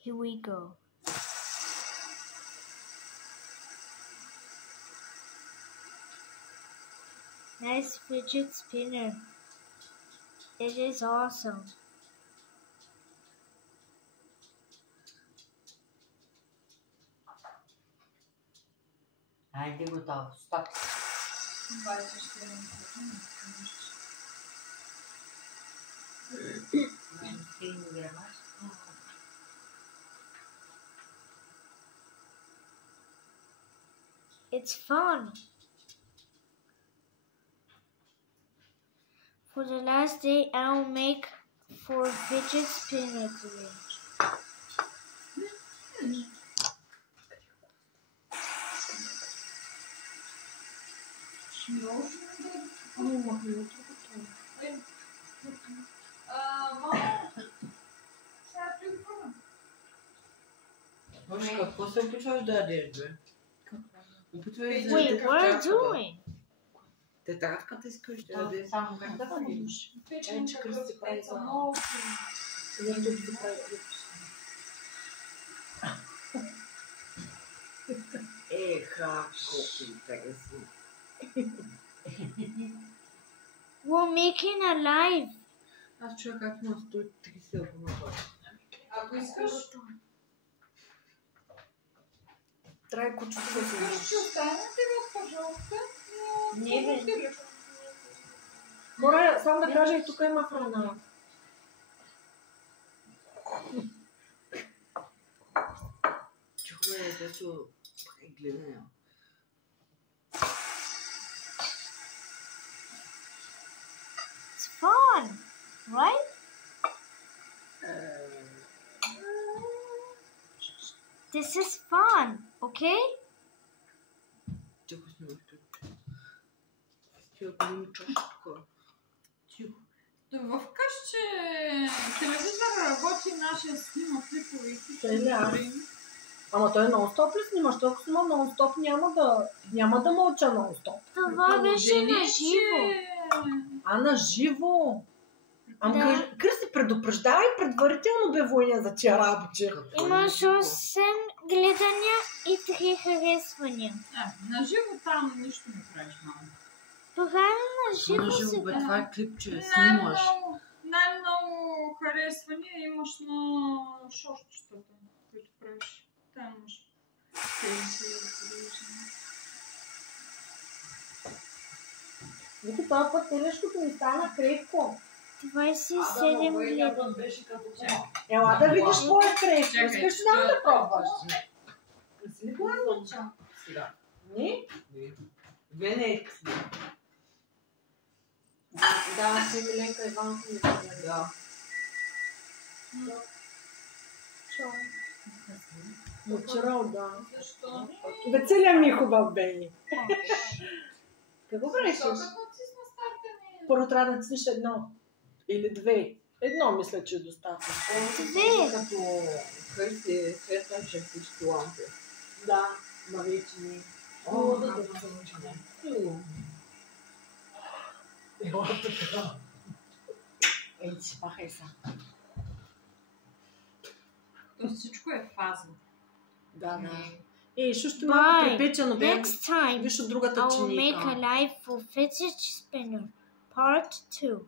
Here we go. Nice fidget spinner. It is awesome. Хайде готово. Стоп. It's fun. For the last day, I'll make 4 fidget spinner today. Може какво се опитваш да ядеш, бе? Опитваш да Wait, what are you doing? Те така те искаш да ядеш. Само как да правиш? Печенка Кръсти прави за много. Еха, колко интересно. We're making a live. Аз чуя как има 130 абонатора. Ако искаш, Трябва кучето да се искаш, ще останете в пожалуйста. Не, бе. Моля, само да кажа, и тук има храна. Чухме, дето гледам. It's fun, right? This is fun, okay? Тихо снимаш тук. Тихо, ако ми чаш такова. Тихо. Вкъщи телевизор работи, нашия снима клипове и Теля. Ама той нон-стоп ли снима? Защото ако снима нон-стоп няма да мълча нон-стоп. Това беше на живо. А на живо? Ама Да. Кръсти, предупреждавай предварително, бе, Войня, за тия работи. Има 8 гледания и 3 харесвания. На живо там нищо не правиш, мамо. Тогава на Живо, живо живо, се... бе, това е клипче, снимаш. Най-много харесвания имаш на шортчетата, които правиш. Там имаш. Вики, този път телешкото ми стана крепко. 27 гледания. Ела да видиш какво е крепко. Чакай, Искаш ли да да пробваш? Не си ли гледала? Сега. Не? Венец. Да, си Миленка Иванко ми гледа. Да. Мочерал, да. Защо? Бе, целият ми е хубав, бе. Какво правиш? Защо като натисна старта не... Първо трябва да натиснеш едно. Или две. Едно мисля, че е достатъчно. Две. Като Кръсти светвам, че всички лампи. Да, ма вече не. О, да се научим. Ела така. Ей, си пахай са. Всичко е фазно. Да, да. Ей, ще малко Bye. припечено, бе. Next time, Виж от другата I will make a чиника. live for fidget spinner part 2.